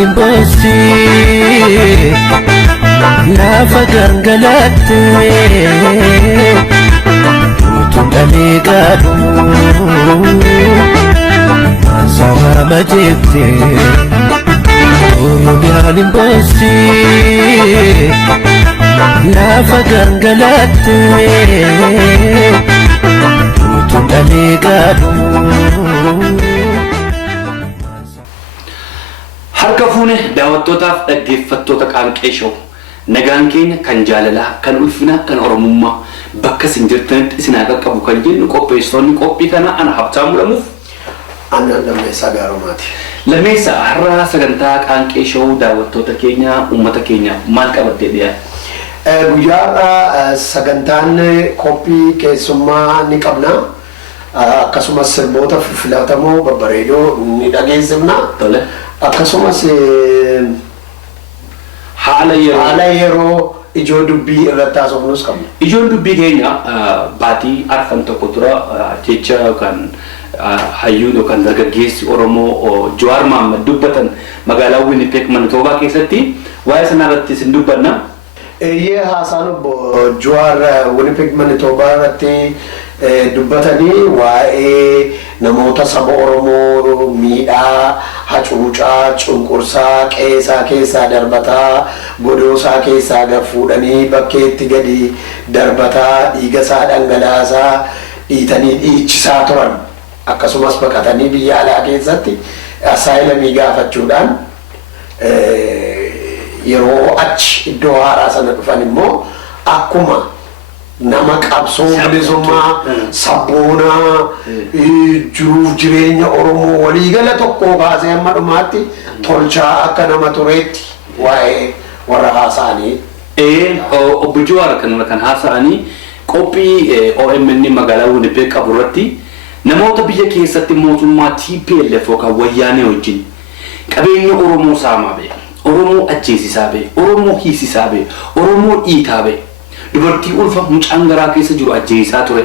Oromiyaan boossi lafa gangalatte utuun dhalee gaadhu maasaa majeette. Oromiyaan boossi lafa gangalatte utuun dhalee gaadhu. Harka fuune daawwattootaaf dhaggeeffattoota Qaanqee Show nagaan keenya kan jaalalaa kan ulfinaa kan oromummaa bakka isin jirtanitti isin haa qaqqabu kan jennu qopheessitoonni qophii kana ana Habtaamuu Lamuuf ana Lammeessaa Gaarumaati. Lammeessaa har'a sagantaa Qaanqee Show daawwattoota keenya uummata keenya maal qabattee dhiyaate? Guyyaa sagantaan qophii keessummaa ni qabna. Akkasumas sirboota filatamoo babbareedoo ni dhageessifna. Tole. Akkasumas haala yeroo ijoo dubbii irratti haasofnus qabna. Ijoon dubbii keenya baatii arfan tokko tura jecha yookaan hayyuun yookaan dargaggeessi Oromoo Jawaar Mohaammed dubbatan magaalaa Winnipeg Manitoobaa keessatti waa'ee sanarratti isin dubbanna. Eeyyee haasaan obbo Jawaar Winnipeg Manitoobaa irratti dubbatanii waa'ee namoota saba Oromoo miidhaa hacuucaa cunqursaa qeesaa keessaa darbataa godoosaa keessaa fuudhanii bakkeetti gadi darbataa dhiigasaa dhangalaasaa dhiitanii dhiichisaa turan akkasumas baqatanii biyya alaa keessatti asaayilamii gaafachuudhaan yeroo achi iddoo haaraa sana dhufan immoo akkuma nama qabsoo bilisummaa sabboonaa jiruuf jireenya Oromoo waliigala tokkoo baasee amma dhumaatti tolchaa akka nama tureetti waa'ee warra haasa'anii. Obbo Jawaar kan haasa'anii qophii OMN magaalaa Winnipeg qabu irratti namoota biyya keessatti mootummaa TPLF yookaan wayyaanee wajjin qabeenya Oromoo saamaa ba'e, Oromoo ajjeesisaa ba'e, Oromoo hiisisaa ba'e, Oromoo dhiitaa ba'e. Dubartii ulfa mucaan garaa keessa jiru ajjeesaa ture.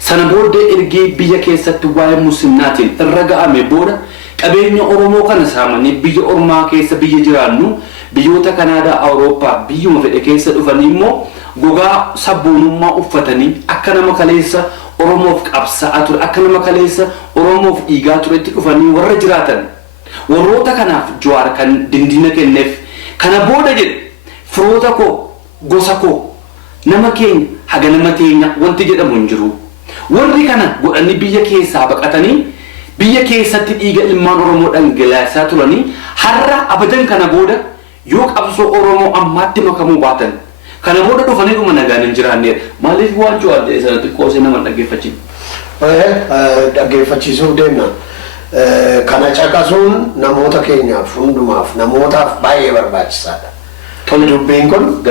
Sana booddee ergee biyya keessatti waa'ee muslimnaatiin irra ga'ame booda qabeenya Oromoo kana saamanii biyya ormaa keessa biyya jiraannu biyyoota Kanaadaa, Awurooppaa biyyuma fedhe keessa dhufanii immoo gogaa sabboonummaa uffatanii akka nama kaleessa Oromoof qabsa'aa ture, akka nama kaleessa Oromoof dhiigaa turetti dhufanii warra jiraatan. Warroota kanaaf Jawaar kan dindina kenneef kana booda jedhe firoota koo gosa koo nama keenya haga nama teenya wanti jedhamu hin jiru. Warri kana godhanii biyya keessaa baqatanii biyya keessatti dhiiga ilmaan Oromoo dhangalaasaa turanii har'a abadan kana booda yoo qabsoo Oromoo ammaatti makamuu baatan kana booda dhufanii dhuma nagaan hin jiraanneedha. Maaliif waan Jawaar jedhe sana xiqqoosee nama dhaggeeffachiin? Dhaggeeffachiisuuf deemna. Kana caqasuun namoota keenyaaf hundumaaf namootaaf baay'ee barbaachisaadha. Tole dubbiin kun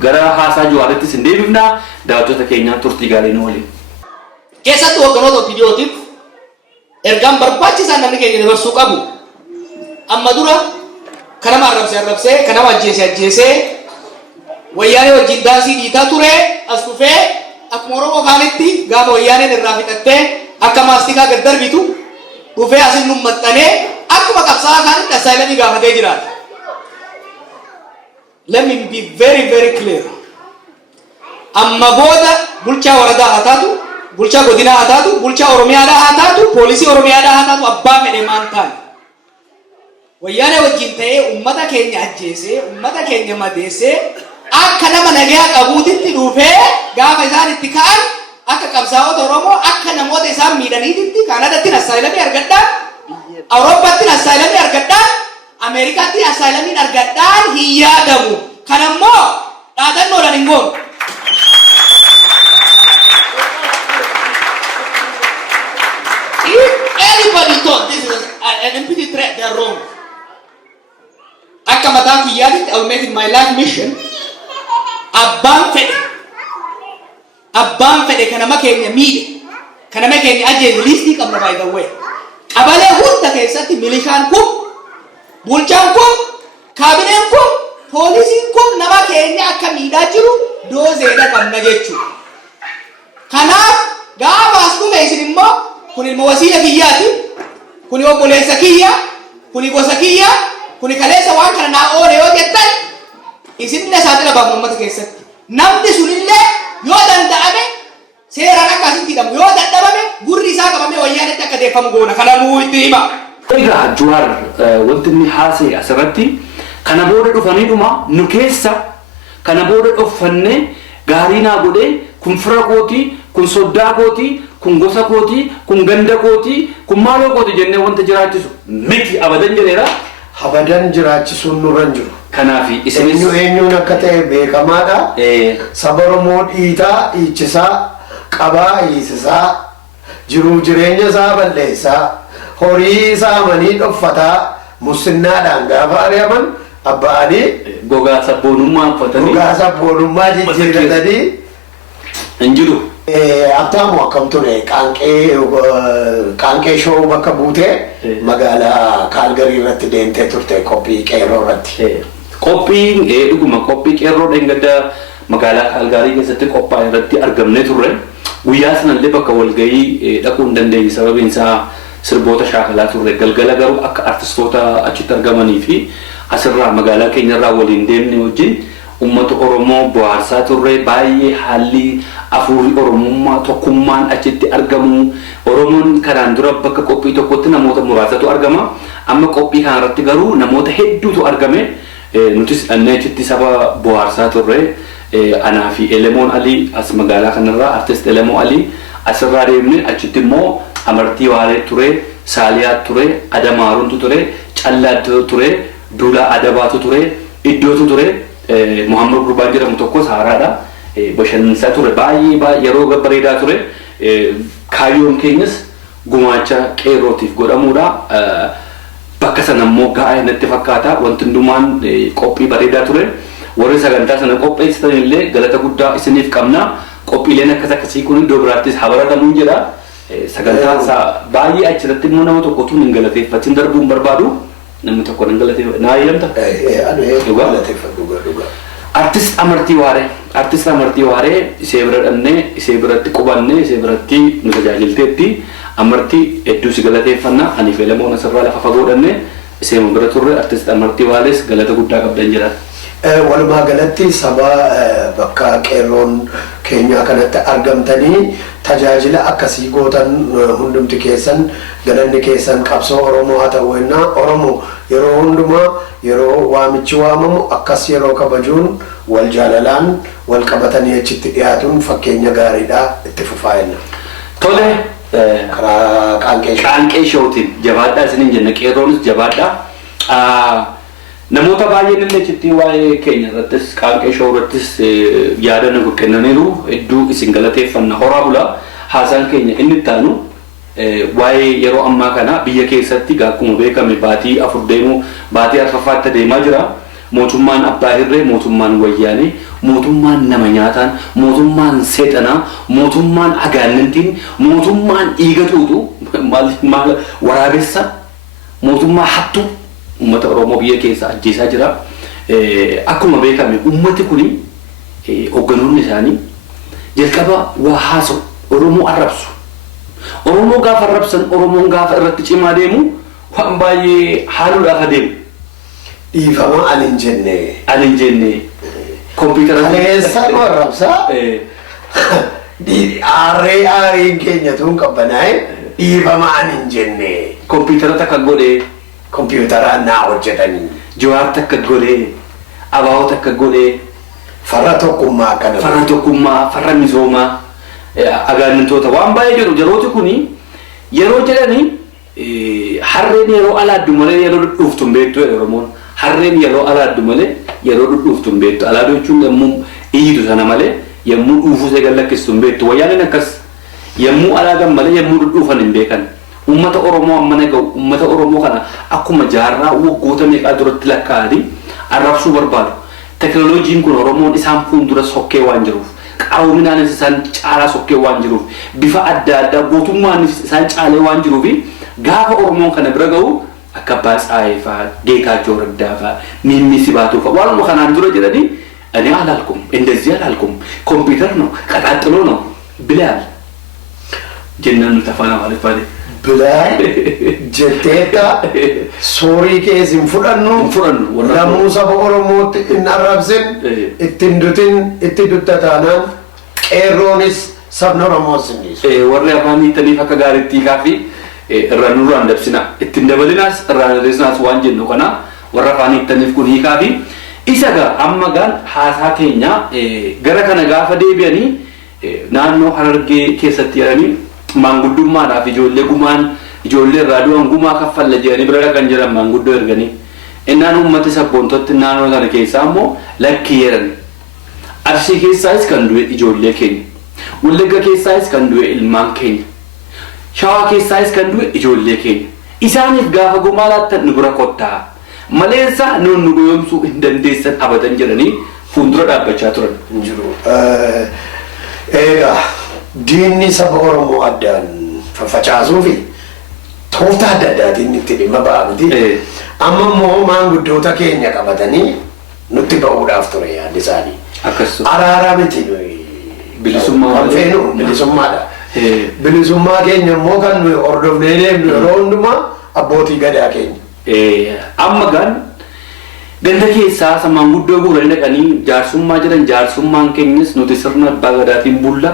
gara haasaa Jawaaritti sin deebifnaa daawwattoota keenyaa turtii gaarii nu waliin. Keessatti hogganoota OPDOtiif ergaan barbaachisaa namni keenya dabarsuu qabu. Amma dura kanama arrabsee kanama ajjeesee wayyaanee wajjin daasii dhiitaa ture as dhufee akkuma Oromoo kaanitti gaafa wayyaaneen irraa fixattee akka maastikaa gad darbitu dhufee asin nu maxxanee akkuma qabsaa'aa kaanitti asaayilamii gaafatee jiraata. Let me be very, very clear. Amma booda bulchaa waradaa haa taatu, bulchaa godinaa haa taatu, bulchaa Oromiyaadhaa haa taatu, poolisii Oromiyaadhaa haa taatu, abbaa fedhe maan taane. Wayyaanee wajjin ta'ee uummata keenya ajjeesee, uummata keenya madeessee akka nama nagaa qabuutitti dhufee gaafa isaan itti ka'an akka qabsaa'ota Oromoo akka namoota isaan miidhaniititti Kaanaadaatti asaayilamii argadhaan, Awurooppaatti asaayilamii argadhaan, Ameerikaatti asaayilamii argadhaan hin yaadamu. Kanammoo dhaadannoodhaan hin goonu. If anybody thought this is an impediment threat, they are wrong. Akka mataa kiyyaatitti I will make it my life mission. Abbaan fedhe kanama keenya miidhe, kanama keenya ajjeese liistii qabna by the way. Qabalee hunda keessatti milishaan kun, bulchaan kun, kaabineen kun, poolisiin kun nama keenya akka miidhaa jiru doozeedha qabna jechuudha. Kanaaf gaafa as dhufe isin immoo kun ilma wasiila kiyyaati, kun obboleessa kiyya, kun gosa kiyya, kuni kaleessa waan kana naa oole yoo jettan isinillee saaxila baaf uummata keessatti namni sunillee yoo danda'ame seeraan akkasitti hidhamu yoo dadhabame gurri isaa qabamee wayyaanitti akka deeffamu goona kana nuu itti hima. Egaa Jawaar wanti inni haasa'e asirratti kana booda dhufaniidhuma nu keessa kana booda dhufannee gaarii naa godhee kun fira kootii kun soddaa kootii kun gosa kootii kun ganda kootii kun maaloo kootii jennee wanta jiraachisu miti abadan jedheera. Abadan jiraachisuun nurra jiru. Kanaafi isinis eenyuun akka ta'e beekamaadha. Saba Oromoo dhiitaa dhiichisaa qabaa hiisisaa jiruuf jireenya isaa balleessaa horii saamanii dhoffataa mussinnaadhaan gaafa ari'aman abba'anii gogaa sabboonummaa jijjiirratanii hin jiru. Abtaamu akkam ture qaanqee shoo bakka buutee magaalaa Kaalgarii irratti deemtee turte qophii qeerroo irratti. Qophiin dhuguma qophii qeerroo dheengadda magaalaa Kaalgarii keessatti qophaa'e irratti argamnee turre. Guyyaa sanallee bakka walgahii dhaquu hin dandeenye sababiin isaa sirboota shaakalaa turre galgala garuu akka artistoota achitti argamanii fi asirraa magaalaa keenyarraa waliin deemne wajjin uummata Oromoo bohaarsaa turre baay'ee haalli afuurri Oromummaa tokkummaan achitti argamu Oromoon kanaan dura bakka qophii tokkotti namoota muraasatu argama amma qophii kanarratti garuu namoota hedduutu argame nutis dhannee achitti saba bohaarsaa turre. Anaa fi Elemoon Alii as magaalaa kanarraa artist Elemoo Alii asirraa deemne achitti immoo Amartii Waaree ture, Saaliyaa ture, Adamaaruuntu ture, Callaatu ture, Duulaa Adabaatu ture, Iddootu ture, Muhammad Gurbaan jedhamu tokkos haaraadha. Bashannansiisaa ture baay'ee yeroo bareedaa ture. Kaayyoon keenyas gumaacha qeerrootiif godhamuudha. Bakka sana immoo gaa'ee natti fakkaata wanti hundumaan qophii bareedaa ture. Warri sagantaa sana qopheessitan illee galata guddaa isiniif qabna. Qophiileen akkasii kun iddoo biraattis habaratamu jedha. Sagantaan isaa baay'ee achirratti immoo nama tokkotu hin galateeffatin darbuun barbaadu. Namni tokko hin galateeffatu. Naa eeyamta? Dhugaa. Artist Amartii Waaree isee bira dhannee isee biratti qubannee isee biratti nu tajaajilteetti. Amartii hedduu si galateeffanna. Ani fi Elemoon asirraa lafa fagoo dhannee isee bira turre Artist Amartii Waarees galata guddaa qabdan jedha. Walumaa galatti saba bakka qeerroon keenyaa kanatti argamtanii tajaajila akkasii gootan hundumti keessan galanni keessan qabsoo Oromoo haa ta'u ennaa Oromoo yeroo hundumaa yeroo waamichi waamamu akkas yeroo kabajuun wal jaalalaan wal qabatanii achitti dhiyaatuun fakkeenya gaariidha itti fufaa jenna. Tole karaa qaanqee shootiin jabaadhaa isiniin jenna qeerroonis jabaadhaa. Namoota baay'een illee achitti waa'ee keenya irrattis qaanqee shoo irrattis yaada nu kennaniiru hedduu isin galateeffanna horaa bulaa haasaan keenya inni itti aanu waa'ee yeroo ammaa kana biyya keessatti akkuma beekame baatii afur deemu baatii arfaffaatti deemaa jira mootummaan abbaa hirree mootummaan wayyaanee mootummaan nama nyaataan mootummaan seexanaa mootummaan agaannantiin mootummaan dhiiga tuutu maal waraabessa mootummaa hattuu ummata Oromoo biyya keessa ajjeesaa jira. Akkuma beekame ummati kuni hogganoonni isaanii jalqaba waa haasa'u Oromoo arrabsu. Oromoo gaafa arrabsan Oromoon gaafa irratti cimaa deemu waan baay'ee haaluudhaaf adeemu. Dhiifama ani hin jenne. Kompiitara kaleessa nu arrabsaa. Aarriin keenya tuun qabbanaa'e dhiifama ani hin jenne. Kompiitara takka godhee. Kompiitaraan naa hojjetanii. Jawaar takka godhee, abaa'oo takka godhee. Farra tokkummaa akkana. Farra tokkummaa, farra misoomaa, agaannantoota waan baay'ee jedhu yerooti kuni yeroo jedhanii harreen yeroo alaaddu malee yeroo dhudhuuftu hin beektu Oromoon. Harreen yeroo alaaddu malee yeroo dhudhuuftu hin beektu. Alaaddu jechuun yommuu iyyitu sana malee yommuu dhuufuu see gallakkistu hin beektu. Wayyaaneen akkas yommuu alaagan malee yommuu dhudhuufan hin beekan. Ummata Oromoo amma naga'u ummata Oromoo kana akkuma jaarraa waggoota meeqaa duratti lakkaa'anii arrabsuu barbaadu. Teknooloojiin kun Oromoon isaan fuuldura sokkee waan jiruuf qaroominaanis isaan caalaa sokkee waan jiruuf bifa adda addaa gootummaanis isaan caalee waan jiruuf gaafa Oromoon kana bira ga'u akka Abbaa Tsaayee fa'aa Geetaachoo Raddaa fa'aa Miimii Sibaatuu fa'aa waanuma kanaan dura jedhanii ani alaalkum እንደዚህ alaalkum ኮምፒውተር ነው ቀጣጥሎ ነው ብለዋል ጀነን ተፋና ማለት بلا جتيتا سوري كيزم فرنو لموسى بورموت إن الرابزن التندوتين التندوتاتانا إيرونيس سبنا رموسنيس ورّي أماني تني فكا غارتي كافي الرانوران دبسنا التندبليناس الرانوريسناس وانجن نوكنا ورّا فاني تني فكون هي كافي إساقا أما غان حاسا كينيا غرا كان غافا ديبياني نانو حررقي كيستيراني manguddummaa dhaaf ijoollee gumaan ijoollee raadiyoon gumaa kaffalla jedhanii bira kan jiran manguddoo erganii innaan uummata sabboontootti naannoo sana keessaa immoo lakkii yeran Arsii keessaayis kan du'e ijoollee keenya Wallagga keessaayis kan du'e ilmaan keenya Shawaa keessaayis kan du'e ijoollee keenya isaaniif gaafa gumaa laattan nu bira kottaa maleessa nuun nu goyoomsuu hin dandeessan abadan jedhanii fuuldura dhaabbachaa turan jiru diinni saba Oromoo addaan faffacaasu fi tooftaa adda addaatiin itti dhimma ba'amti. Amma immoo maanguddoota keenya qabatanii nutti ba'uudhaaf ture yaaddi isaanii. Akkasuma. Araaraa miti bilisummaa feenu bilisummaadha. Bilisummaa keenya immoo kan nuyi hordofnee deemnu yeroo hundumaa abbootii gadaa keenya. Amma ganda keessaa maanguddoo guuranii dhaqanii jaarsummaa jedhan jaarsummaan keenyas nuti sirna abbaa gadaatiin bulla.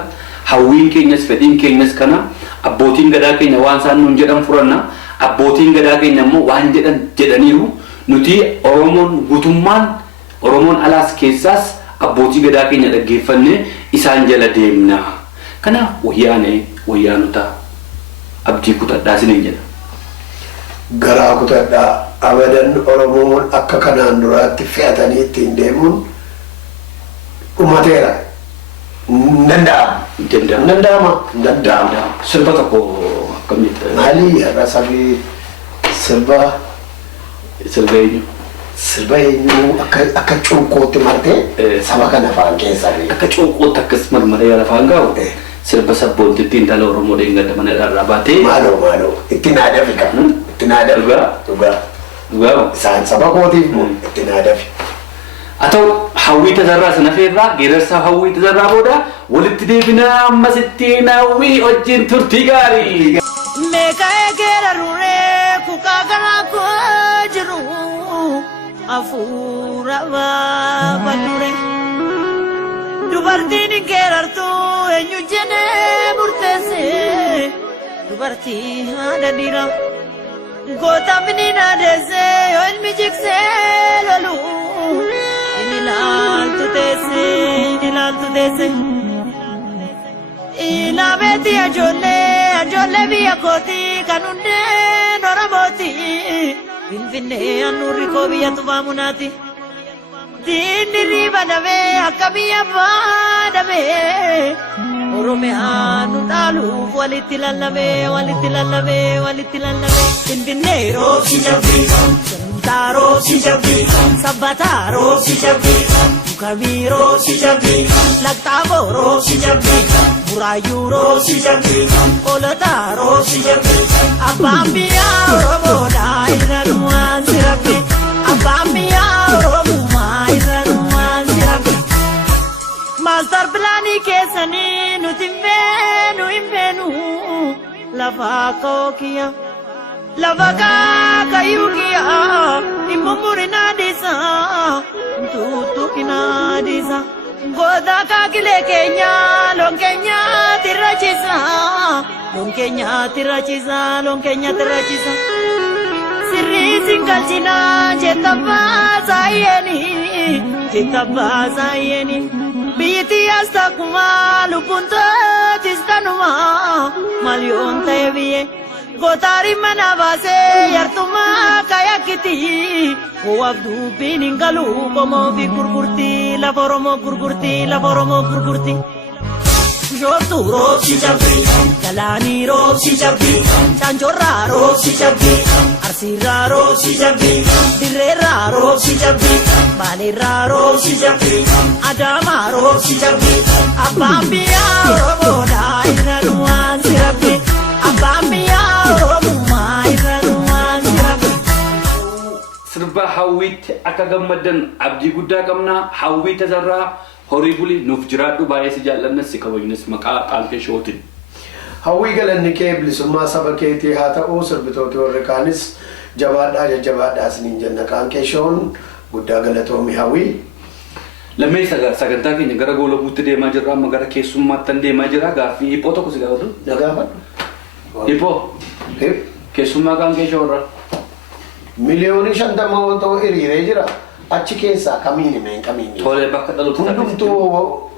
Hawwiin keenyas fedhiin keenyas kana abbootiin gadaa keenya waan isaan nuun jedhan furanna abbootiin gadaa keenya immoo waan jedhan jedhaniiru nuti Oromoon guutummaan Oromoon alaas keessaas abbootii gadaa keenya dhaggeeffannee isaan jala deemna kana wayyaanota abdii kutadhaa isiniin jedha garaa kutadhaa abadan Oromoon akka kanaan duraatti fe'atanii ittiin deemuun dhumateera. Nandama. Sirba tokko akkamitti? Maali har'a sabii sirba eenyu? Sirba eenyu akka cuuqqootti martee saba kana afaan keessaa akka cuuqqootti akkas marmaree afaan gahu sirba sabboonti ittiin dhala Oromoo deengada mana irraa baatee maaloo ittiin aadafi kan ittiin aadafi dhugaa isaan saba kootiif ittiin aadafi. Atau hawwi tazarraa sana feerraa geerarsaa hawwi tazarraa booda walitti deebinaa ammas ittiin hawwi wajjin turtii gaarii. Meeqa geeraruree kukaa kanaa koo jiru hafuura baabadure. Dubartiin geerartu eenyu jennee murteessee dubartii haadha dhiira. Goota biniin adeessee yoo ilmi jiksee lolu. Ilaaltu teesse Ilaabeti ajoollee biyya kooti kan hundeen Oromooti Finfinnee handhuurri koo biyya tufaamunaati diinni riiba dhabee akka biyya baadhamee Oromiyaan nu dhaaluuf walitti lallabee Finfinnee roobsi jabbii Taro si jabbi, Sabataro si jabbi, Kabiro si jabbi, Laktavoro si jabbi, Burayuro si jabbi, Olataro si jabbi, Abambia Oromoda iranuan sirabi, Abambia Oromuma iranuan sirabi. Master plani kesani nutimenu imenu, lava kokia. Lavaga kayukia imumurina disa tutu inadisa goda kakile Kenya longkenya tirachisa sirri singalchina jetaba sayeni biti asta kuma lupunto tistanuma malyon tebiye Gotari mana base yartuma kaya kiti Wabdu biningalu komo bi kurkurti la foromo kurkurti Jotu ro si jabbi Kalani ro si jabbi Chanjora ro si jabbi Arsira ro si jabbi Direra ro si jabbi Balira ro si jabbi Adama ro si jabbi Abambia Oromoda iranuan sirabbi Abambia Sirba hawwiitti akka gammaddan abdii guddaa qabna hawwii tazarraa horii buli nuuf jiraadhu baay'ee si jaallanna si kabajnes maqaa qaalqee shootiin. hawwii galanni kee bilisummaa saba keetii haa ta'uu sirbitooti warri kaanis jabaadhaa jajjabaadhaa isiniin jenna qaanqeeshoon guddaa galatoomii hawwii. Lammii sagantaa keenya gara goola buutti deemaa jirra amma gara keessummaatti deemaa jira gaaffii hiphoo tokko si gaafadhu. Na gaafadhu. Hiphoo. Keessummaa qaanqeeshoo irra. Miliyoonii 50 ol ta'u hiriiree jira. Achi keessaa kamiin himeen kamiin. Tole bakka dhaloota isaa. Hundumtuu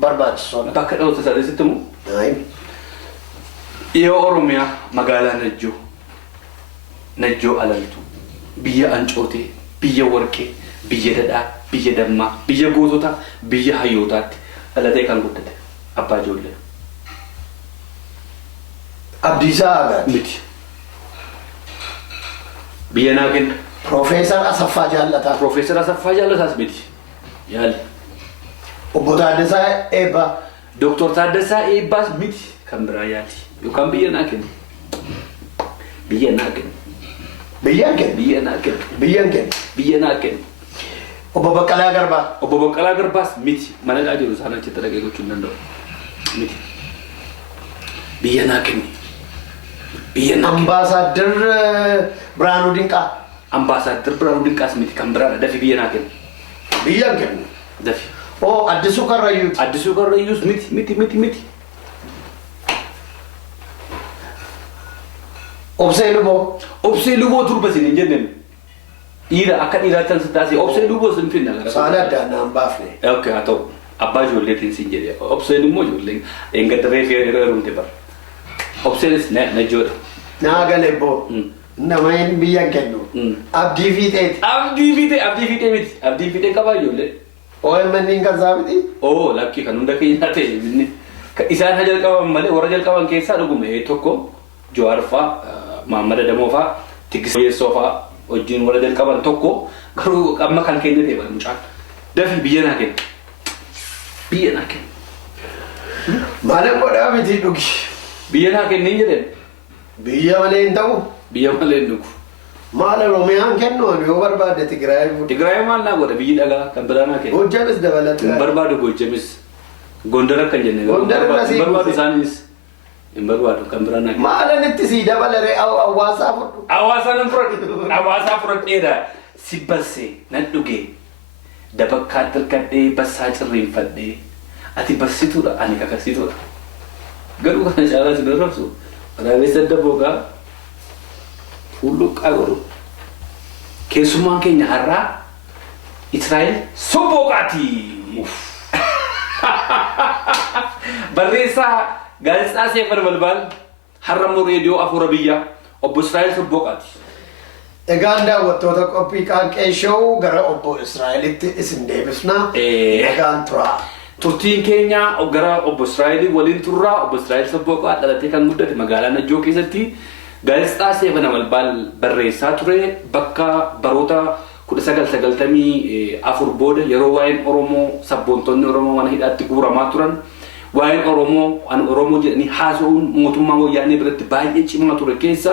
barbaachisoodha. Bakka dhaloota isaa sitti himu. Dhiyoo Oromiyaa magaalaa Najjoo Alaltuu biyya Ancootee biyya Warqee biyya Dadhaa biyya Dammaa biyya Gootota biyya Hayyootaatti dhalatee kan guddate abbaa ijoollee. Abdiisaa Agaati. Miti. Biyya naa kenna. Profeesar Asaffaa Jaallataa. Profeesar Asaffaa Jaallataas miti. Yaali. Obbo Taaddasaa Eebbaa. Doktor Taaddasaa Eebbaas miti kan biraa yaali. Yookaan biyya naa kenna. Biyya naa kenna. Biyyan kenna. Biyya naa kenna. Biyyan kenna. Biyya naa kenna. Obbo Baqqalaa Garbaa. Obbo Baqqalaa Garbaas miti. Mana dhaa jiru isaan achitti dhaqee gochuu hin danda'u. Miti. Biyya naa kenni. Biyya naa kenni. Ambaasaadder Biraanuu Dinqaa. Ambaasaadder Biraanuu Dinqaas miti kan biraadha. Dafi biyya naa kenni. Biyyan kenna. Dafi. Oo Addisuu Karrayyuuti. Addisuu Karrayyuus miti. Obsee Luboo. Obsee Luboo turba sin hin jenneen. Dhiira akka dhiiraatti si taasise obsee Luboo sin finna. Saala addaan naan baafne. Okay haa ta'u abbaa ijoolleetiin sin jedhee obseen immoo ijoolleen engaddaree fi heerumte bara. Obseenis Najjoodha. Naa galebboo. Nama hin biyyan kennu. Abdii fiixeeti. Abdii fiixee miti. Abdii fiixee qabaa ijoollee. OMN hin kasaa miti. Oo lakkii kan hunda keenyaa ta'e inni. Isaan ha jalqaban malee warra jalqaban keessaa dhugume tokko Jawaar fa'aa Mahammad Adamoo fa'aa Tigiseessoo fa'aa wajjin warra jalqaban tokko garuu amma kan kenne ta'e bara mucaan. Dafi biyya naa kenna. Biyya naa kenna. Maalan godhaa miti dhugi. Biyya naa kenna hin jedheen. Biyya malee hin ta'u. Biyya malee hin dhugu. Maal Oromiyaan kennu yoo barbaadde Tigraay fuudhu. Tigraay maal naa godha biyyi dhagaa kan biraa naa kenna. Hojjamis dabalata. Hin barbaadu Gojamis. Gondar akka jenne. Gondar hin barbaadu isaanis. Hin barbaadu kan biraa naa kenna. Maalan itti sii dabalare hawaasaa fudhu. Hawaasaa nan fudhadhe. Hawaasaa fudhadheedha. Si bassee nan dhugee. Dabakkaatti hirkadhee bassaa cirriinfadhee. Ati bassituudha ani kakasituudha. Garuu kana caalaa si dorrobsu. Raabessa dabboogaa. Hulluqqaa godhu. Keessummaan keenya har'aa Israa'el Sobboqaati. Barreessaa gaazexaa Seefar Balbaal har'a immoo reediyoo Afuura Biyyaa obbo Israa'el Sobboqaati. Egaan daawwattoota qophii qaanqeeshoo gara obbo Israa'elitti isin deebisna. Egaan tura. Turtiin keenya gara obbo Israa'el waliin turraa. Obbo Israa'el Sobboqaa dhalatee kan guddate magaalaa Najjoo keessatti. Gaazexaa Seefar Balbaal barreessaa ture bakka baroota 1994 booda yeroo waa'een Oromoo sabboontonni Oromoo mana hidhaatti guuramaa turan waa'een Oromoo jedhanii haasa'uun mootummaa wayyaanee biratti baay'ee cimaa ture keessa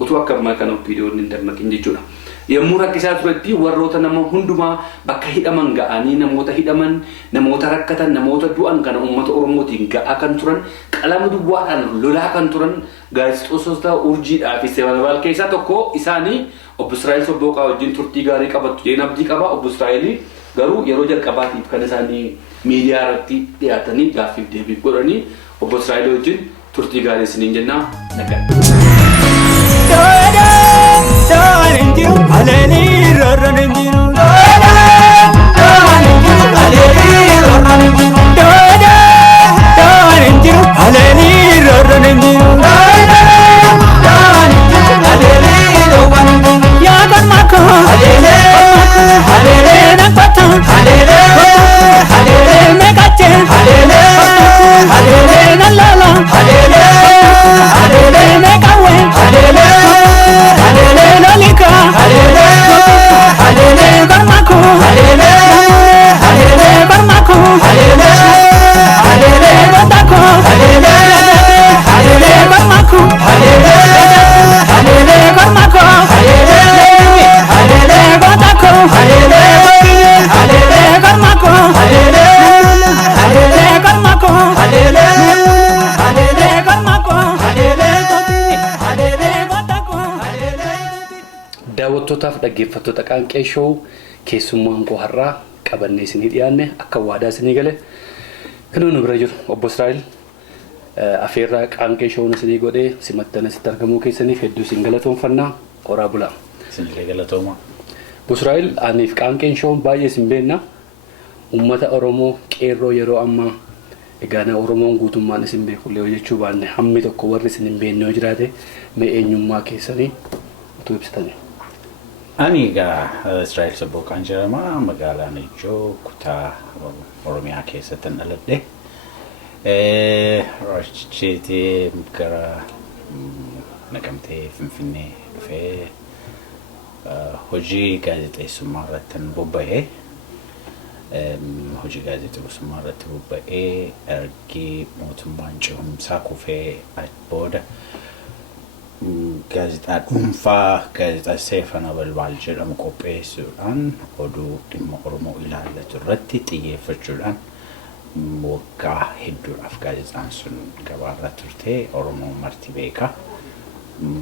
utuu akka ammaa kana viidiyoon hin dammaqin jechuudha. Yommuu rakkisaa turetti warroota nama hundumaa bakka hidhaman ga'anii namoota hidhaman namoota rakkatan namoota du'an kana uummata Oromootiin ga'aa kan turan qalama duwwaadhaan lolaa kan turan gaazexeessitoota urjiidhaa fi Seefar Balbaal keessaa tokko isaanii obbo Israa'el Sobboqaa wajjin turtii gaarii qabattu jeen abdii qaba. Obbo Israa'el garuu yeroo jalqabaatiif kan isaanii miidiyaa irratti dhiyaatanii gaaffiif deebii godhanii obbo Israa'el wajjin turtii gaarii isiniin jennaa nagaa. Halele, daawwattootaaf dhaggeeffattoota qaanqee show keessummaan koo har'aa qabannee isinii dhiyaanne akka waadaa isinii gale kan nu bira jiru obbo Israa'el afeerraa qaanqee show isinii godhee simattanii asitti argamuu keessaniif hedduu isin galatoomfannaa horaa bulaa. Isinillee galatooma. Obbo Israa'el aniif qaanqeen show baay'ee isin beekna. Uummata Oromoo qeerroo yeroo ammaa egaana Oromoon guutummaan isin beekullee jechuu baanne hammi tokko warri isin hin beekne yoo jiraate mee eenyummaa keessanii utuu ibsitanii. Ani egaa Israa'el Sabbooqaan jedhama. Magaalaa Najjoo kutaa Oromiyaa keessatti dhaladhe. Rachicheetii gara Naqamtee Finfinnee dhufee hojii gaazexeessummaa irratti bobba'ee hojii gaazexeessummaa irratti bobba'ee ergi mootummaan ce'umsaa kufee booda gaazexaa dhuunfaa gaazexaa Seefana Balbaal jedhamu qopheessuudhaan oduu dhimma Oromoo ilaallatu irratti xiyyeeffachuudhaan waggaa hedduudhaaf gaazexaan sun gabaarra turte Oromoo marti beeka.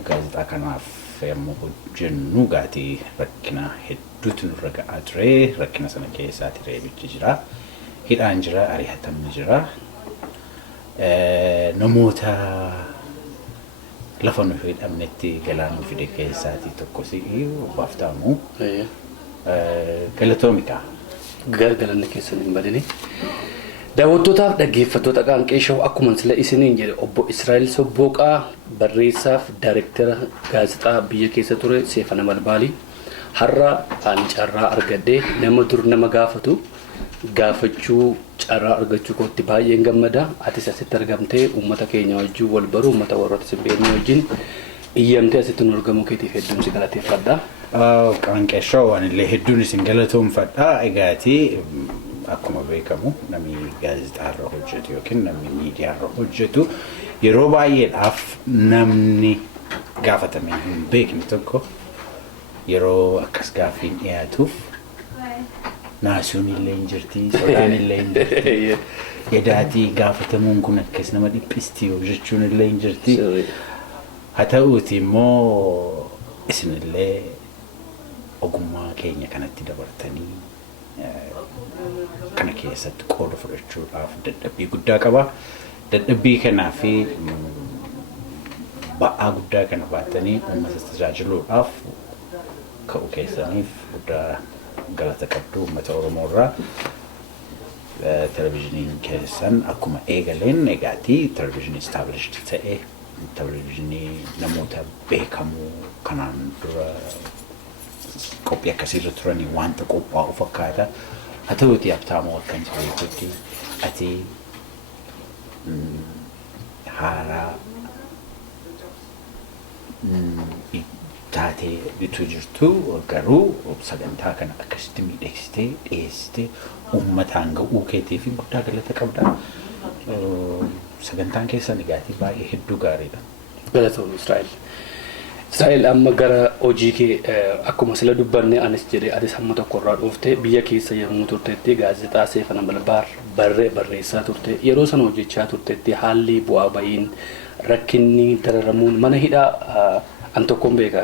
Gaazexaa kanaaf yommuu hojjennu gaatii rakkina hedduutu nurra ga'aa ture. Rakkina sana keessaati reebichi jira, hidhaan jira, ari'atamni jira. Namoota lafa nu hidhamnetti galaanuu fide keessaati tokko si'i obbaaf ta'amu. Galatoomika. Galanni keessan hin badini. Daawwattootaaf dhaggeeffattoota qaanqee show akkuma sila isiniin jedhe obbo Israa'el Sabbooqaa barreessaaf daayirektara gaazexaa biyya keessa ture Seefana Balbaali. Har'a ani carraa argadhee nama dur nama gaafatu gaafachuu carraa argachuu kootti baay'een gammada. Atis asitti argamtee uummata keenya wajjin wal baruu uummata warroota isin beekne wajjin iyyamtee asitti nu argamuu keetiif hedduun si galateeffadha. Qaanqee show anillee hedduun isin galatoomfadha. Egaati akkuma beekamu namni gaazexaarra hojjetu yookiin namni miidiyaarra hojjetu yeroo baay'eedhaaf namni gaafatamee hin beekne tokko yeroo akkas gaaffiin dhiyaatuuf naasuun illee hin jirti, sodaan illee hin jirti. Edaatii gaafatamuun kun akkas nama dhiphisti jechuun illee hin jirti. Haa ta'uuti immoo isinillee ogummaa keenya kanatti dabartanii kana keessatti qooda fudhachuudhaaf dadhabbii guddaa qaba. Dadhabbii kanaaf ba'aa guddaa kana baatanii uummata tajaajiluudhaaf ka'uu keessaniif guddaa galata qabdu uummata Oromoo irraa. Televezyiiniin keessan akkuma eegaleen egaatii televezyiinii established ta'e televezyiinii namoota beekamoo kanaan dura qophii akkasiirra turanii wanta qophaa'u fakkaata. Haa ta'uutii Habtaamoo akka hin jireetutti ati haaraa taatee bituu jirtu garuu sagantaa kana akkasitti miidhagsitee dhiyeessitee uummataan ga'uu keetiif guddaa galata qabda. Sagantaan keessan egaatii baay'ee hedduu gaariidha. Galatoon Israa'el. Israa'el amma gara hojii kee akkuma sila dubbanne anis jedhee atis hamma tokko irraa dhufte biyya keessa yommuu turtetti gaazexaa Seefana Balbaal barreessaa turte. Yeroo sana hojjechaa turtetti haalli bu'aa ba'iin rakkinni dararamuun mana hidhaa an tokkoon beeka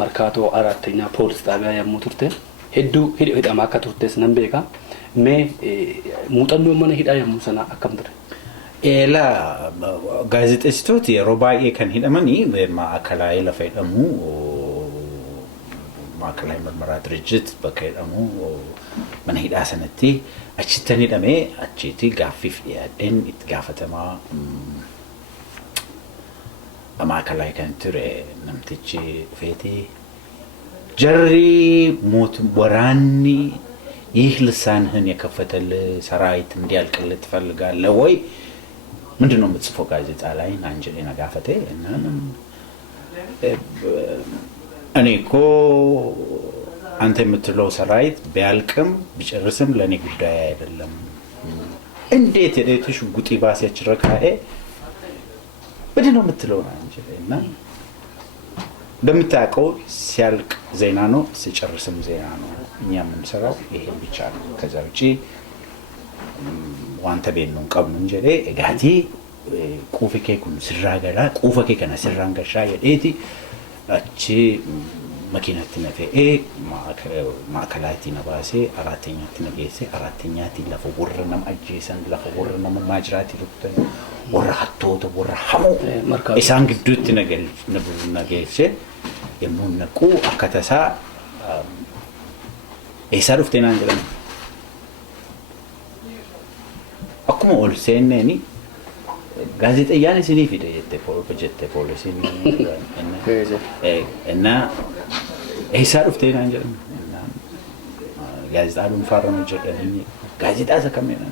markaatoo araattenyaa poolis xaabiyaa yommuu turte hedduu hidhamaa akka turtes nan beeka. Mee muuxannoon mana hidhaa yommuu sana akkam ture? Eela gaazexeessitooti yeroo baay'ee kan hidhamanii maakalaa'ee lafa hidhamu maakalaa'ee marmaraa dirjit bakka hidhamu mana hidhaa sanatti achittan hidhamee achitti gaaffiif dhiyaadheen itti gaafatamaa maakalaa'ee kan ture namtichi dhufeeti jarri waraanni ይህ ልሳንህን የከፈተልህ ሰራዊት እንዲያልቅልህ ትፈልጋለህ ወይ? ምንድነው የምትጽፈው ጋዜጣ ላይ? አንጀሊና ጋፈቴ እና እኔ እኮ አንተ የምትለው ሰራዊት ቢያልቅም ቢጨርስም ለኔ ጉዳይ አይደለም። እንዴት የሌቱሽ ጉጢ ባሲያች ረካኤ ምንድነው የምትለው አንጀሊና እንደምታውቀው ሲያልቅ ዜና ነው ሲጨርስም ዜና ነው። እኛ የምንሰራው ይሄን ብቻ ነው። ከዛ ውጪ ዋንተ ቤት ነው ቀብ እንጀሌ እጋቲ ቁፍኬ ኩን ስራገራ ቁፍኬ ከነ ስራንገሻ የዴቲ አቺ makiinatti na maakalaatti na baasee araateenyaatti na geesse araateenyaatti lafa warra nama ajjeesan lafa warra nama maajiraatii rukutan warra hattoota warra hamoo isaan gidduutti na geesse yommuu naquu akka tasaa eessaa dhuftee naan jedhan akkuma ol seenneeni gaazexeessaan isinii fide jette poolisiin innaa eessaa dhuftee naan jedhan gaazexaa dhuunfaarra hojjedhanii gaazexaa isa kameen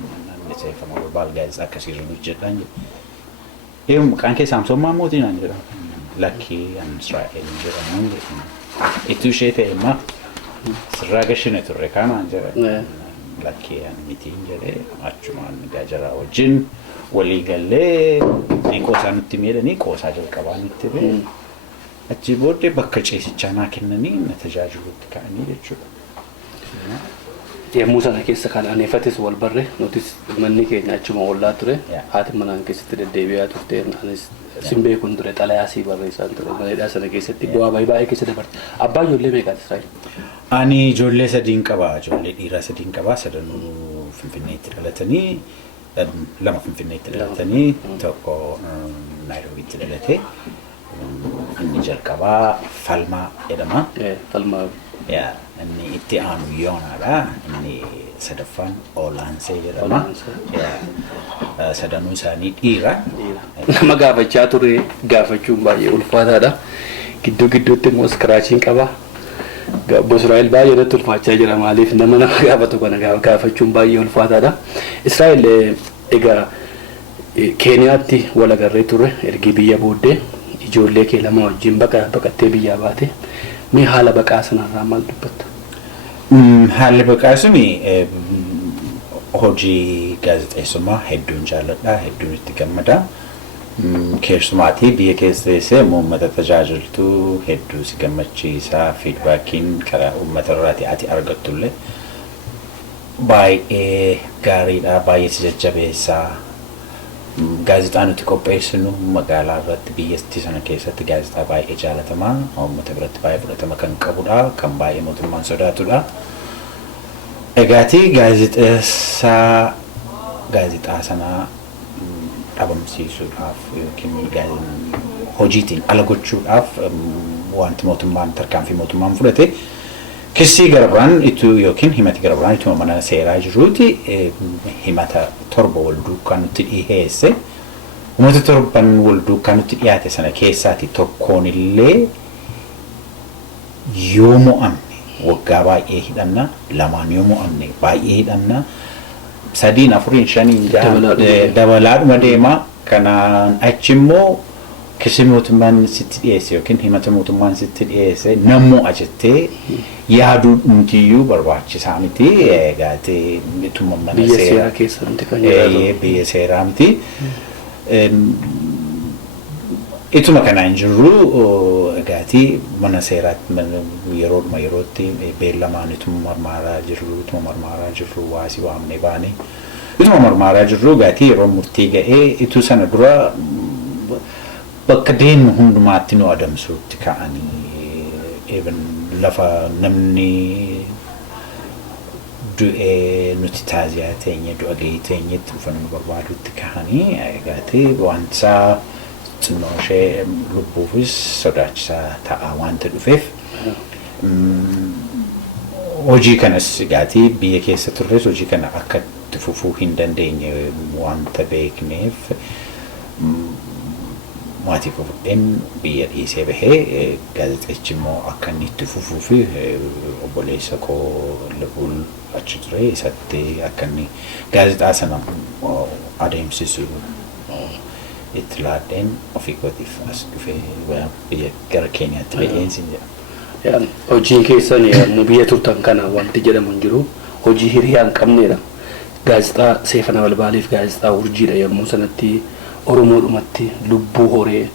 seeffama barbaal gaazexaa akkasii irra hojjedhaan jedhe maqaan kee Saamsoon Maammooti naan jedhan lakkii an Israa'el jedhamuun itti ishee ta'e immoo sirraa gashine turre kanaan jedhan lakkii an mitiin jedhee achumaan gaajara wajjin walii gallee qoosaa nutti miidhanii qoosaa jalqabaa nutti bee achi booddee bakka ciisichaa naa kennanii na tajaajiluutti ka'anii jechuudha. Yemmuu sana keessa kan aneeffates wal barre nutis manni keenya achuma ollaa ture haati manaan keessatti deddeebi'aa turte anis simbee kun ture xalayaa sii barreessaan ture maneedhaa sana keessatti bu'aa baay'ee keessa dabarte abbaa ijoollee meeqaati Israa'el? Ani ijoollee sadiin qabaa ijoollee dhiiraa sadiin qabaa sadanuu Finfinneetti dhalatanii lama Finfinneetti dhalatanii tokko Naayiroobiitti dhalate inni jalqabaa Falmaa jedhama. Falmaa. Inni itti aanu Yoonaadha inni sadaffaan Olaansee jedhama. Sadanuu isaanii dhiira. Nama gaafachaa ture gaafachuun baay'ee ulfaataadha. Gidduu gidduutti immoo iskiraachiin qaba. Obbo Israa'el baay'ee natti ulfaachaa jira maaliif nama gaafatu kana gaafachuun baay'ee ulfaataadha. Israa'el egaa Keeniyaatti wal agarree ture ergi biyya booddee ijoollee kee lama wajjin baqattee biyyaa baate. Mee haala baqaa sanarraa maal dubbatta? Haalli baqaa suni hojii gaazexeessummaa hedduun jaalladha hedduun itti gammada. Keessumaatii biyya keessa teessee uummata tajaajiltuu hedduu si gammachiisaa fiidbaakiin karaa uummata irraati ati argattullee baay'ee gaariidha baay'ee si jajjabeessaa. Gaazexaa nuti qopheessinu magaalaa irratti biyyattii sana keessatti gaazexaa baay'ee jaalatamaa uummata biratti baay'ee fudhatama kan qabudha kan baay'ee mootummaan sodaatudha. Egaatii gaazexaa sanaa dhabamsiisuudhaaf yookiin hojiitiin ala gochuudhaaf wanti mootummaan tarkaanfii mootummaan fudhate kissii garabaan itu yookiin himati garabaan itu mana seeraa jiruuti himata torba wal duukaa nutti dhiheesse himata torban wal duukaa nutti dhiyaate sana keessaati tokkoon illee yoo mo'amne waggaa baay'ee hidhanna lamaan yoo mo'amne baay'ee hidhanna sadiin afuriin shaniin dabalaadhuma deema kanaan achi immoo kisi mootummaan sitti dhiyeesse yookiin himata mootummaan sitti dhiyeesse nammoo ajattee yaaduu dhumtiyyuu barbaachisaa miti egaatee ituma mana biyya seeraa keessatti kan jedhamu biyya seeraa miti ituma kanaan jirru egaatii mana seeraatti yerootti beellamaan ituma marmaaraa jirru waasii waamnee baane ituma marmaaraa jirru egaatii yeroo murtii ga'ee itu sana dura bakka deemu hundumaatti nu adamsuutti ka'anii even lafa namni du'ee nuti taaziyaa teenye du'a gahii teenyetti uffannu barbaadutti ka'anii egaatee wanta xinnoo ishee lubbuufis sodaachisaa ta'aa wanta dhufeef hojii kanas egaatii biyya keessa turres hojii kana akka itti fufuu hin dandeenye wanta beekneef maatii fudheen biyya dhiisee bahee gaazexeessi immoo akka inni itti fufuu fi obboleessa koo Lubul achi ture isatti akka inni gaazexaa sana adeemsisu itti laadheen ofii kootiif as dhufee biyya gara Keeniyaatti baheen sin jedha. Hojiin keessan yommuu biyya turtan kana wanti jedhamu hin jiru hojii hiriyaa hin qabnedha. Gaazexaa Seefana Balbaaliif gaazexaa Urjiidha yommuu sanatti Oromoodhumatti lubbuu horee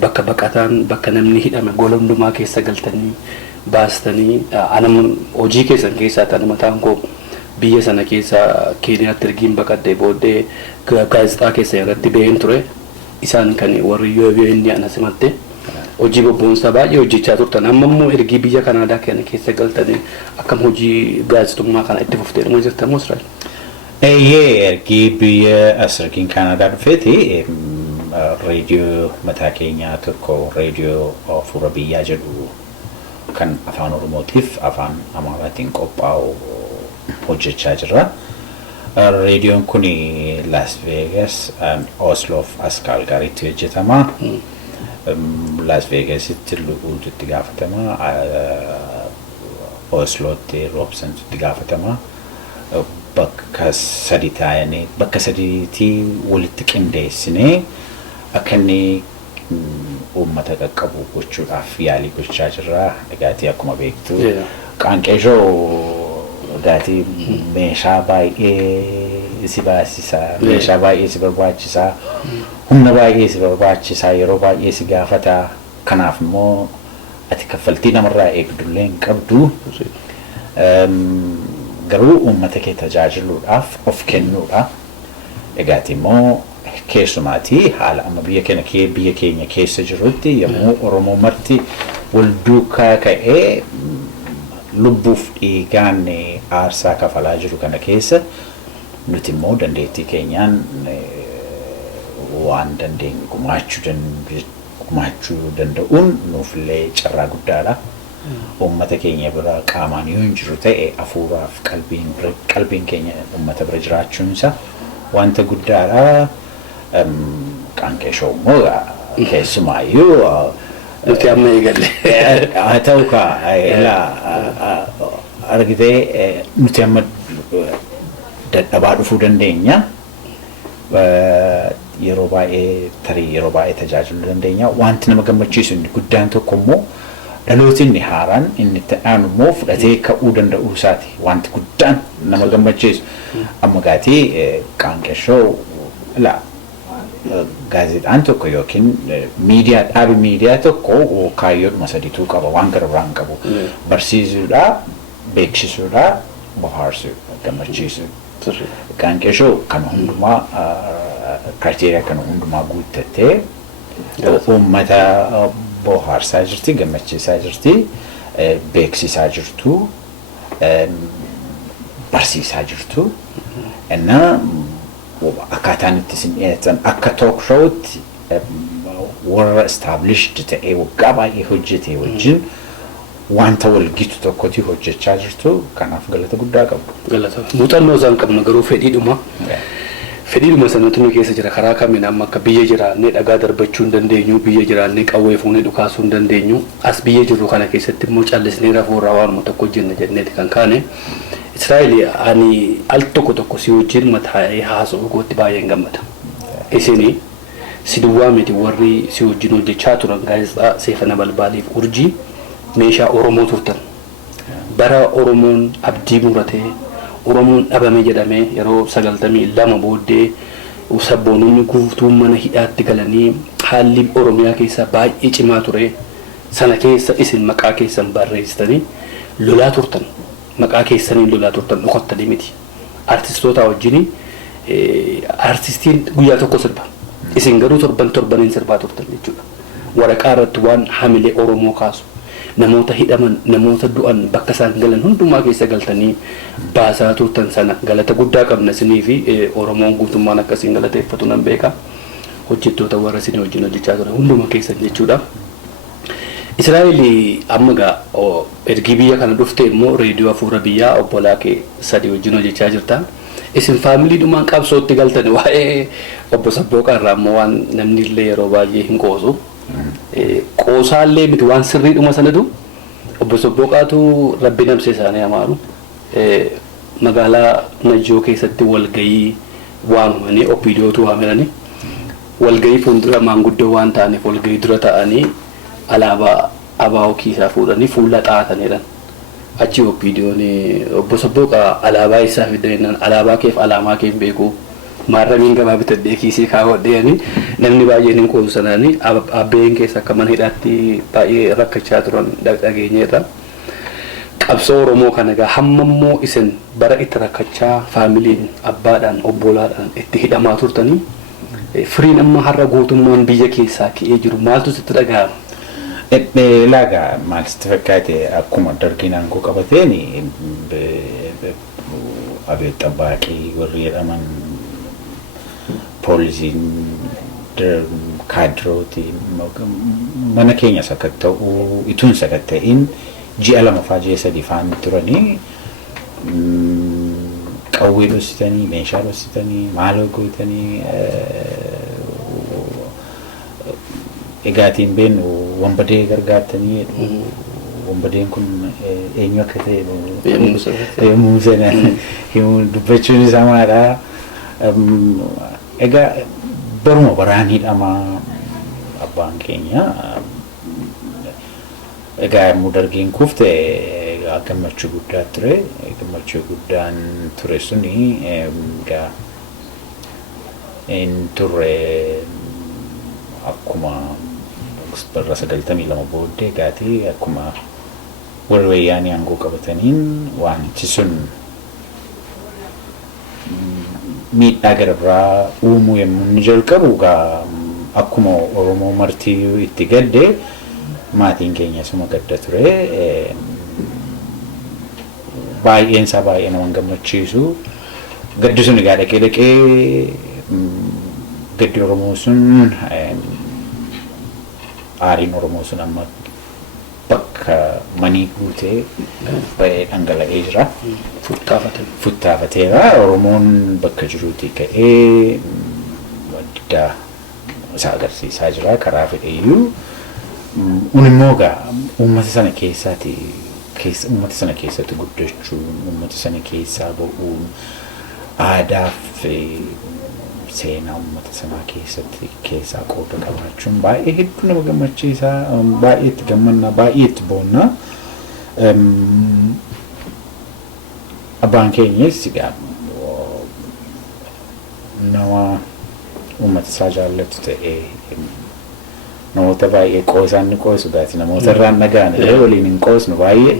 bakka baqataan bakka namni hidhame gola hundumaa keessa galtanii baastanii anam hojii keessan keessaa ta'an mataan koo biyya sana keessa Keeniyaatti ergiin baqadde booddee gaazexaa keessa irratti baheen ture isaan kan warri yoo inni ana simatte hojii bobboonsaa baay'ee hojjechaa turtan amma immoo ergii biyya Kanaadaa kana keessa galtanii akkam hojii gaazexummaa kana itti fufteedhuma jirtan moo Israa'el? Ergii biyya asirkiin Kanaadaa dhufeeti reediyoo mataa keenyaa tokko reediyoo fuula biyyaa jedhu kan afaan Oromootiif afaan Amaaraatiin qophaa'u hojjechaa jira. Reediyoon kun Las Vegas Oslo as Calgarytti hojjetama. Las Vegas'itti Lu'uutu itti gaafatama. Oslotti Robsontu itti gaafatama. Bakka sadi taa'anii bakka sadiitii walitti qindeessinee akka inni uummata qaqqabu gochuudhaaf yaalii gochaa jirra. Dhugaatii akkuma beektu qaanqeeshoo dhugaatii meeshaa baay'ee si baasisaa, meeshaa baay'ee si barbaachisaa, humna baay'ee si barbaachisaa, yeroo baay'ee si gaafata. Kanaaf immoo ati kaffaltii namarraa eegdullee hin qabdu. Garuu uummata kee tajaajiluudhaaf of kennuudha. Dhugaatii immoo keessumaatii haala amma biyya keenya keessa jirutti yommuu Oromoo marti wal duukaa ka'ee lubbuuf dhiigaan aarsaa kafalaa jiru kana keessa nuti immoo dandeettii keenyaan waan dandeenyu gumaachuu danda'uun nuufillee carraa guddaadha. Uummata keenya bira qaamaan yoo hin jiru ta'e hafuuraaf qalbiin keenya uummata bira jiraachuunsa wanta guddaadha. Qaanqeeshoo immoo keessumaayyuu nuti amma eegalle haa ta'u argitee nuti amma dadhabaa dhufuu dandeenya. Yeroo baay'ee tajaajiluu dandeenya. Wanti nama gammachiisu inni guddaan tokko immoo dhalootni haaraan inni ta'an immoo fudhatee ka'uu danda'uu isaati. Wanti guddaan nama gammachiisu amma gaatii qaanqeeshoo gaazexaan tokko yookiin dhaabi miidiyaa tokko kaayyoodhuma sadiituu qaba, waan gara biraan qabu. Barsiisuudha, beeksisuudha, bohaarsuu, gammachiisuu. Qaanqeeshoo kana hundumaa kriteeriyaa kana hundumaa guuttattee uummata bohaarsaa jirti, gammachiisaa jirti, beeksisaa jirtu, barsiisaa jirtu. Akkaataan itti isin dhiyeessan akka talk show'tti warra established ta'ee waggaa baay'ee hojjetee wajjin wanta walgitu tokkotti hojjechaa jirtu. Kanaaf galata guddaa qabu. Muuxannoo isaan qabna garuu fedhiidhuma sanatti nu keessa jira. Karaa kamiin amma akka biyya jiraannee dhagaa darbachuu hin dandeenyu, biyya jiraannee qawwee fuunee dhukaasuu hin dandeenyu. As biyya jirru kana keessatti immoo callisnee rafuurraa waanuma tokko hojjenna jenneeti kan kaane. Israa'el ani al tokko si wajjin mataa'ee haasa'uu gootti baay'een gammada. Isinii si duwwaa miti warri si wajjin hojjechaa turan gaazexaa Seefana Balbaaliif Urjii meeshaa Oromoo turtan. Bara Oromoon abdii muratee Oromoon dhabame jedhamee yeroo 92 booddee sabboononni guutuun mana hidhaatti galanii haalli Oromiyaa keessa baay'ee cimaa ture. Sana keessa isin maqaa keessan barreessitanii lolaa turtan. Maqaa keessaniin lolaa turtan dhukattanii miti. Artistoota wajjin artistiin guyyaa tokko sirba. Isin garuu torbaniin sirbaa turtan jechuudha. Waraqaa irratti waan hamilee Oromoo kaasu. Namoota hidhaman, namoota du'an bakka isaan galan hundumaa keessa galtanii baasaa turtan sana galata guddaa qabna isinii fi Oromoon guutummaan akkasiin galateeffatu nan beeka. Hojjettoota warra isin wajjin hojjechaa turan hundumaa keessan jechuudha. Israa'el amma ergi biyya kana dhufte immoo reediyoo hafuura biyyaa obbolaa kee sadii wajjin hojjechaa jirta. Isin faamilii dhumaan qabsootti galtan waa'ee obbo Sabbooqaa irraa immoo waan namni illee yeroo baay'ee hin qoosu. Qoosaallee miti waan sirriidhuma sanatu obbo Sabbooqaatu rabbi namsee isaanii amaaru. Magaalaa Najjoo keessatti walgayii waamamanii OPDOtu waameranii walgayii fuuldura maanguddoo waan ta'aniif walgayii dura ta'anii alaabaa abaa'oo kiisaa fuudhanii fuula xaatanidhaan achi OPDOon obbo Sabbooqaa alaabaa isaa fidanii alaabaa keef alaamaa keef beeku maarramiin gabaa bitadhee kiisii kaawwadheeni namni baay'een hin qoosu sanaanii abbeen keessa akka mana hidhaatti baay'ee rakkachaa turan dhageenyeerra. Qabsoo Oromoo kana egaa hammammoo isin bara itti rakkachaa faamiliin abbaadhaan obbolaadhaan itti hidhamaa turtanii firiin amma har'a guutummaan biyya keessaa ka'ee jiru maaltu sitti dhaga'ama? Laga maaltu fakkaate akkuma dargiin aangoo qabateen abeet xabbaaqii warri jedhaman poolisiin kaadirooti mana keenya sakatta'uu ituun sakatta'in ji'a lamaffaa ji'a sadii faan turanii qawwee dhossitanii meeshaa dhossitanii maaloo gootanii egaatiin been wambadee gargaartanii wambadeen kun eenyu akka ta'e muusana dubbachuun isaa maadha. Egaa baruma baraan hidhama abbaan keenya egaa immoo dargiin kufte gammachuu guddaa ture. Gammachuu guddaan ture suni egaa in turre akkuma barra 92 booddee gaatii akkuma warri wayyaanii aangoo qabataniin waan itti sun miidhaa gara biraa uumuu yommuu inni jalqabu gaa akkuma Oromoo martii itti gadde maatiin keenya suma gadda ture. Baay'een isaa baay'ee nama gammachiisu gaddi sun egaa dhaqee gaddi Oromoo sun aariin Oromoo sun amma bakka manii guutee ba'ee dhangala'ee jira. Futtaafateera. Oromoon bakka jiruutii ka'ee diddaa isaa agarsiisaa jira karaa fedheeyyuu. Unimmoo egaa uummata sana keessatti guddachuun uummata sana keessaa ba'uun aadaa fi seenaa uummata sanaa keessaa qooda qabaachuun baay'ee hedduu nama gammachiisa. Baay'ee itti gammanna baay'ee itti boonna. Abbaan keenyas egaa nama uummata isaa jaallatu ta'ee namoota baay'ee qoosaan ni qoosu gaati namoota irraan nagaan illee waliin hin qoosnu baay'ee.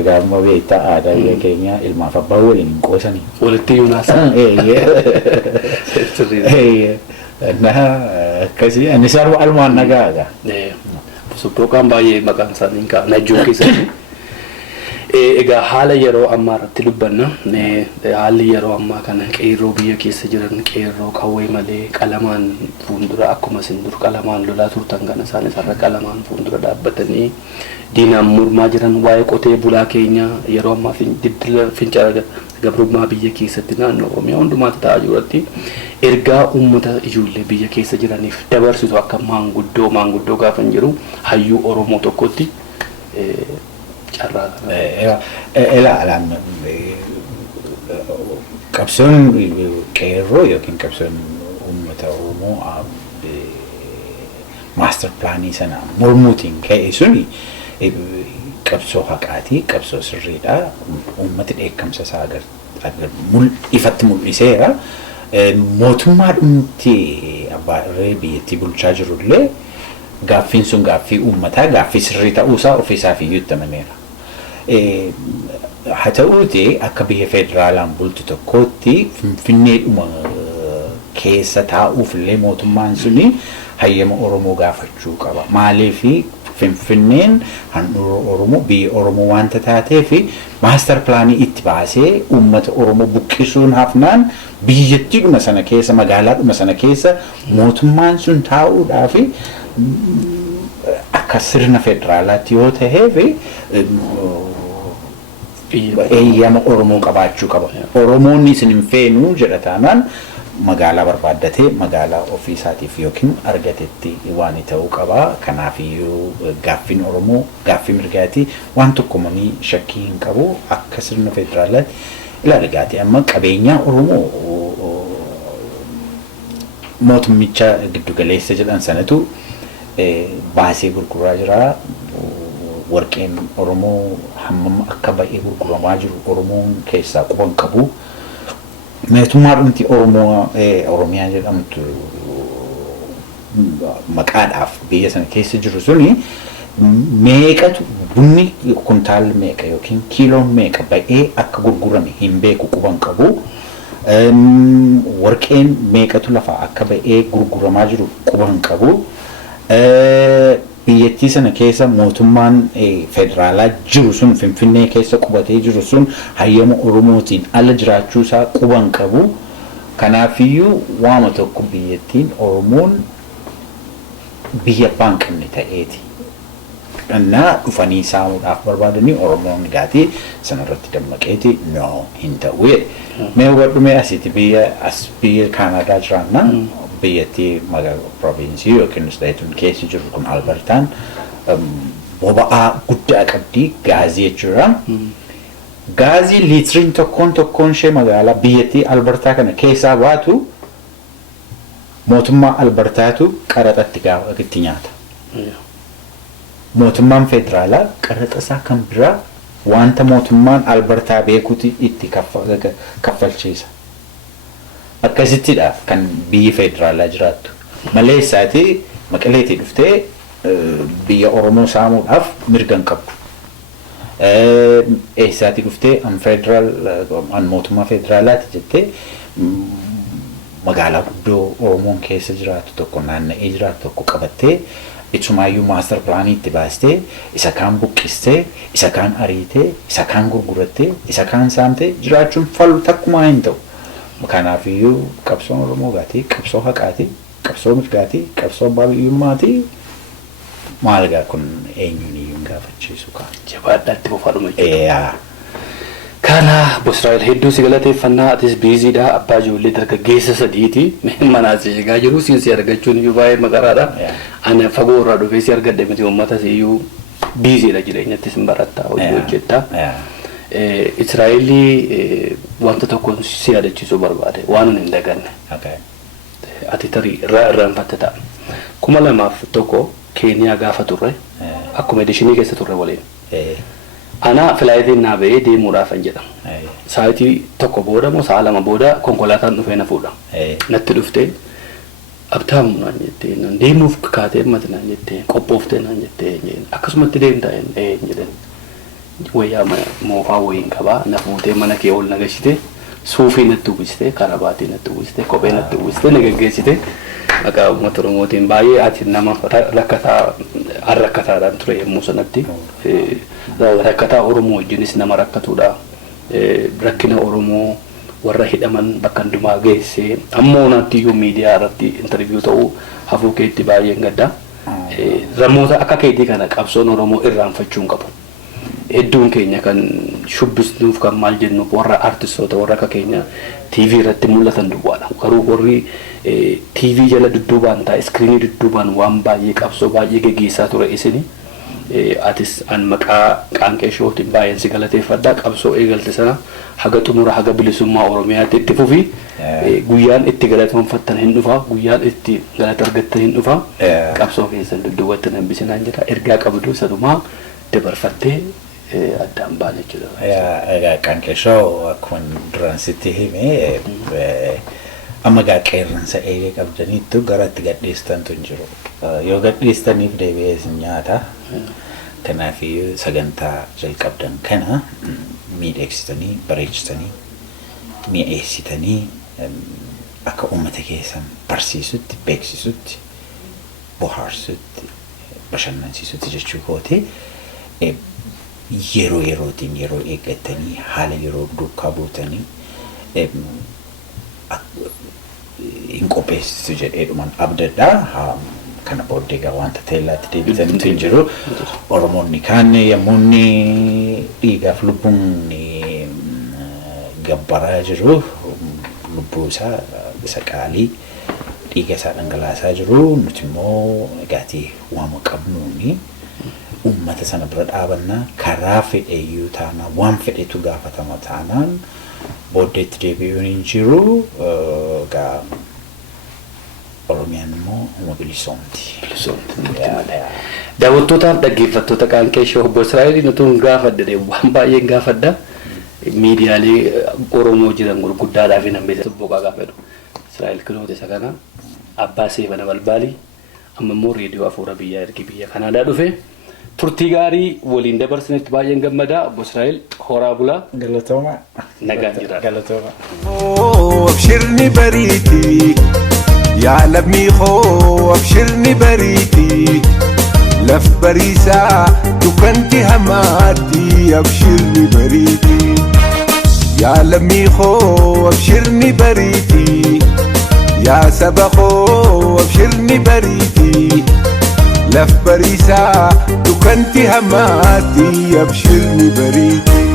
Egaa amma beektaa aadaa biyya keenya ilmaaf abbaa waliin hin qoosanii. Walitti yuunaasan. Akkasii anis almaan nagaa egaa. Supookaan baay'ee maqaan isaanii najjoo keessatti. Egaa haala yeroo ammaa irratti dubbanna. Haalli yeroo ammaa kana qeerroo biyya keessa jiran qeerroo qawwee malee qalamaan fuuldura akkuma isin dur qalamaan lolaa turtan kana isaanis har'a qalamaan fuuldura dhaabbatanii diinaan mormaa jiran waa'ee qotee bulaa keenya yeroo ammaa diddila fincila gabrummaa biyya keessatti naannoo Oromiyaa hundumaatti ta'aa jirutti ergaa uummata ijoollee biyya keessa jiraniif dabarsitu akka maanguddoo gaafa hin jiru hayyuu Oromoo tokkotti carraa ilaalaan qabsoon qeerroo yookiin qabsoon uummata Oromoo master plaanii sana mormuutiin ka'e suni qabsoo haqaatii qabsoo sirriidha. Uummati dheekkamsa isaa ifatti mul'iseera. Mootummaa dhumti abbaa irree biyyattii bulchaa jirullee gaaffiin sun gaaffii uummataa gaaffii sirrii ta'uusaa ofiisaaf iyyuu itti amaneera. Haa ta'uuti akka biyya federaalaan bultu tokkootti finfinneedhuma keessa taa'uuf illee mootummaan suni hayyama Oromoo gaafachuu qaba. Maaliif Finfinneen handhuura Oromoo biyya Oromoo wanta taateef master plaanii itti baasee uummata Oromoo buqqisuun hafnaan biyyattiidhuma sana keessa magaalaadhuma sana keessa mootummaan sun taa'uudhaaf akka sirna federaalaatti yoo ta'eef eeyyama Oromoo qabaachuu qaba. Oromoonni isin hin feenu jedha taanaan magaalaa barbaaddatee magaalaa ofiisaatiif yookiin argatetti waan ta'uu qaba. Kanaafiyyuu gaaffiin Oromoo gaaffii mirgaati waan tokko mamii shakkii hin qabu akka sirna federaalaatti ilaaligaati. Amma qabeenyaa Oromoo mootummicha giddugaleessa jedhan sanatu baasee gurguraa jira. Warqeen Oromoo hammam akka ba'ee gurguramaa jiru Oromoon keessaa quban qabu. Mootummaa dhumti Oromiyaa jedhamtu maqaadhaaf biyya sana keessa jiru suni meeqatu bunni kuntaal meeqa yookiin kiiloon meeqa ba'ee akka gurgurame hin beeku quban qabu. Warqeen meeqatu lafa akka ba'ee gurguramaa jiru quban qabu. biyyattii sana keessa mootummaan federaalaa jiru sun Finfinnee keessa qubatee jiru sun hayyama Oromootiin ala jiraachuu isaa quban qabu. Kanaafiyyuu waama tokko biyyattiin Oromoon biyya abbaan qabne ta'eeti. Annaa dhufanii saamuudhaaf barbaadanii Oromoon gaatii sanarratti dammaqeeti no hin ta'u. Mee hubadhu asitti biyya Kaanadaa jiraannaa biyyattii magaalaa provinsii yookiin isteetuun keessa jiru kun Albertaan boba'aa guddaa qabdi gaazii jechuudha. Gaazii liitiriin tokkoon ishee magaalaa biyyattii Albertaa kana keessaa baatu mootummaa Albertaatu qaraxatti itti nyaata. Mootummaan federaalaa qaraxa isaa kan biraa wanta mootummaan Albertaa beekuuti itti kaffalchiisa. Akkasittidha kan biyyi federaalaa jiraattu. Malee isaati Maqaleetii dhuftee biyya Oromoo saamuudhaaf mirga hin qabdu. Eessaati dhuftee an mootummaa federaalaati jettee magaalaa guddoo Oromoon keessa jiraatu tokko naanna'ee jiraatu tokko qabattee ittumaayyuu maaster pilaanii itti baastee isa kaan buqqistee isa kaan ariitee isa kaan gurgurattee isa kaan saamtee jiraachuun falu takkumaa hin ta'u. Kanaafiyyuu qabsoon Oromoo gaatii qabsoo haqaatii qabsoo mirgaatii qabsoo abbaa biyyummaatii maal gaa kun eenyuun iyyuu gaafachiisu kaa. Jabaadhaatti bofaadhuma jechuudha. Kana Israa'el hedduu si galateeffannaa atis biiziidha abbaa ijoollee dargaggeessa sadiiti manaa si eegaa jiru si argachuun iyyuu baay'ee maqaraadha. Ana fagoo irraa dhufee si argadde miti uummatas iyyuu biiziidha jireenyattis hin barattaa hojii hojjettaa. Israa'elii wanta tokko si yaadachiisuu barbaade waan hin daganne. Ati tarii irraanfatte ta'a. 2001 Keeniyaa gaafa turre akkuma edishinii keessa turre waliin. Ana filaayitiin naa ba'ee deemuudhaaf hin jedha. Sa'aatii tokko booda moo sa'a lama booda konkolaataan dhufee na fuudha. Natti dhuftee abtaamu naan jettee deemuuf kaatee mati naan jettee qophooftee naan jettee akkasumatti deemtaa hin jedhan. Wayyaa moofaa wayiin qabaa na fuutee mana kee ol nagashite suufii natti uwwisite karabaatii natti uwwisite kophee natti uwwisite na geggeessite maqaa uummata Oromootiin baay'ee ati nama rakkataadhaan ture yommuu sanatti rakkataa Oromoo wajjinis nama rakkatuudha. Rakkina Oromoo warra hidhaman bakka hundumaa geessee ammoo naatti iyyuu miidiyaa irratti intarviiyuu ta'uu hafuu keetti baay'een gadda. Ramoota akka keetii kana qabsoon Oromoo irraanfachuu hin qabu. Hedduun keenya kan shubbisnuuf kan maal jennuuf warra artistoota warra akka keenya TV irratti mul'atan duwwaadha. Garuu warri TV jala dudduubaan ta'a iskiriinii dudduubaan waan baay'ee qabsoo baay'ee geggeessaa ture isini. Atis an maqaa qaanqee shootiin baay'een si galateeffadha qabsoo eegalte sana haga xumura haga bilisummaa Oromiyaatti itti fufi guyyaan itti galateeffattan hin dhufa guyyaan itti galata argattan hin dhufa qabsoo keessan dudduubatti nambisinaan jedha ergaa qabdu sadumaa dabarfattee addaan baane jechuudha. Qaanqee shoo akkuma duraan sitti hime amma gaa qeerransa eegee qabdaniittu gara itti gadhiistantu hin jiru. Yoo gadhiistaniif deebi'ee isin nyaata. Kanaafiyyuu sagantaa jalqabdan kana miidheegsitanii bareechitanii mi'eessitanii akka uummata keessan barsiisutti beeksisutti bohaarsutti bashannansiisutti jechuu kooti yeroo yerootiin yeroo eeggatanii haala yeroo duukaa buutanii hin qopheessitu jedheedhuman abdadhaa. Kana booddee gaa wanta teellaatti deebitaniitu hin jiru. Oromoonni kaan yommuunni dhiigaaf lubbuun gabbaraa jiru lubbuu isaa isa qaalii dhiiga isaa dhangalaasaa jiru nuti immoo egaatii waama qabnuuni uummata sana bira dhaabannaa karaa fedheeyyuu taanaa waan fedhetu gaafatama taanaan booddeetti deebi'uun hin jiru gaa Oromiyaan immoo mobilisoomti. Daawwattootaaf dhaggeeffattoota qaanqee shoo obbo Israa'el nutuun gaafadde waan baay'een gaafadda miidiyaalee Oromoo jiran gurguddaadhaaf hin hambisa boqaa gaafadhu. Israa'el kiloota isa kana abbaa seefana balbaali amma immoo reediyoo afuura biyyaa ergi biyya Kanaadaa dhufe turtii gaarii waliin dabarsanitti baay'een gammada obbo Israa'el horaa bulaa. Galatooma. Nagaan jira. Galatooma. Abshirni bariiti. يا لبني خو أبشرني بريتي لف بريسا دكنتي هماتي أبشرني بريتي يا لميخو أبشرني بريتي يا سبخو أبشرني بريتي لف بريسا دكنتي هماتي أبشرني بريتي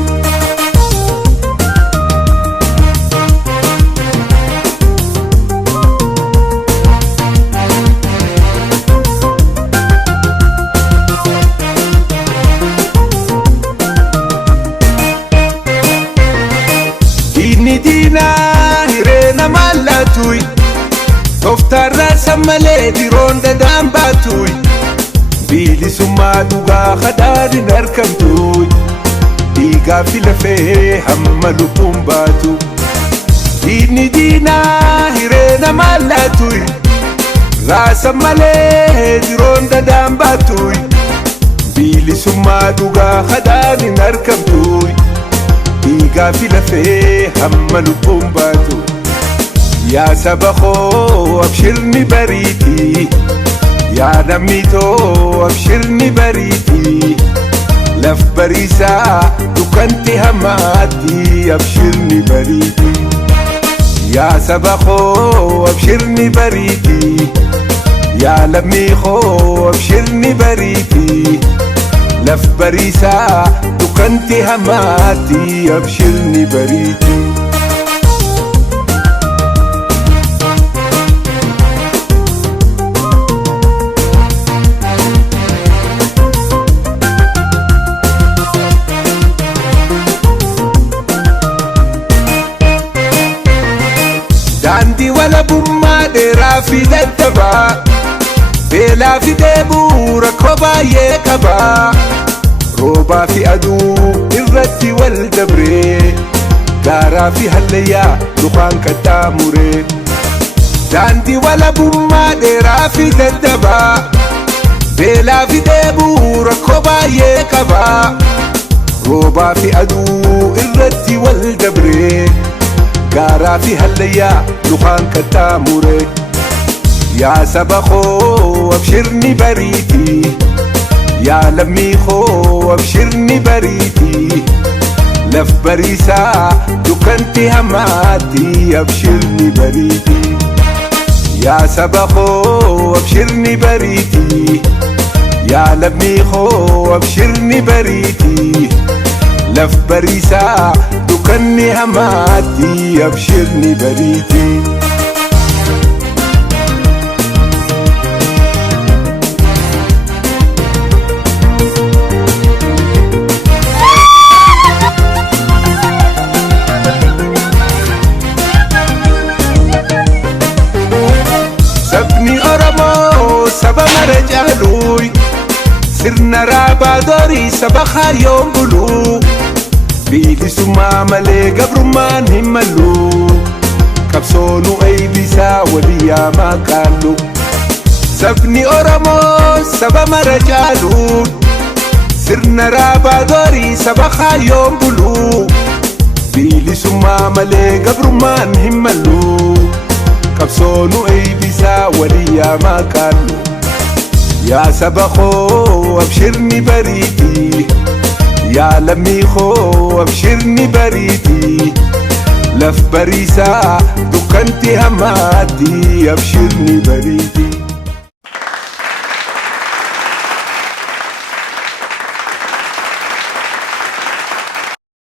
دينا هيرينا مالاتوي تفتر سمالي ديرون ددام باتوي بيلي سما دوغا خدار نركبتوي ديغا في لفه حملو بومباتو دينا هيرينا مالاتوي راس مالي ديرون ددام باتوي بيلي سما دوغا خدار نركبتوي ديغا في لفه حملو بومباتو يا سبخو أبشرني بريتي يا نميتو أبشرني بريتي لف بريسا دكنتي هماتي أبشرني بريتي يا سبخو أبشرني بريتي يا لميخو أبشرني بريتي لف بريسا دكنتي هماتي أبشرني بريتي داندي ولا بوما ديرا في دتبا بلا في دبو ركوبا يكبا روبا في أدو الرتي والدبري دارا في هليا لخان كتاموري داندي ولا بوما ديرا في دتبا بلا في دبو ركوبا يكبا روبا في أدو الرتي والدبري دارا في هليا لخان كتاموري يا سبخو أبشرني بريتي يا لميخو أبشرني بريتي لف بريسا دكنتي هماتي أبشرني بريتي يا سبخو أبشرني بريتي يا لميخو أبشرني بريتي لف بريسا دكني هماتي أبشرني بريتي سبني أرمو سبا مرجالوي سرنا رابا دوري سبخا يوم بلو بيدي سما ملي قبر ما نهملو كبسونو أي بيسا وليا ما قالو سبني أرمو سبا مرجالوي سرنا رابا دوري سبخا يوم بلو بيدي سما ملي قبر ما نهملو كبسونو أي بيسا وليا ما قالو يا سبخو أبشرني بريتي يا لميخو أبشرني بريتي لف بريسا دكنتي هماتي أبشرني بريتي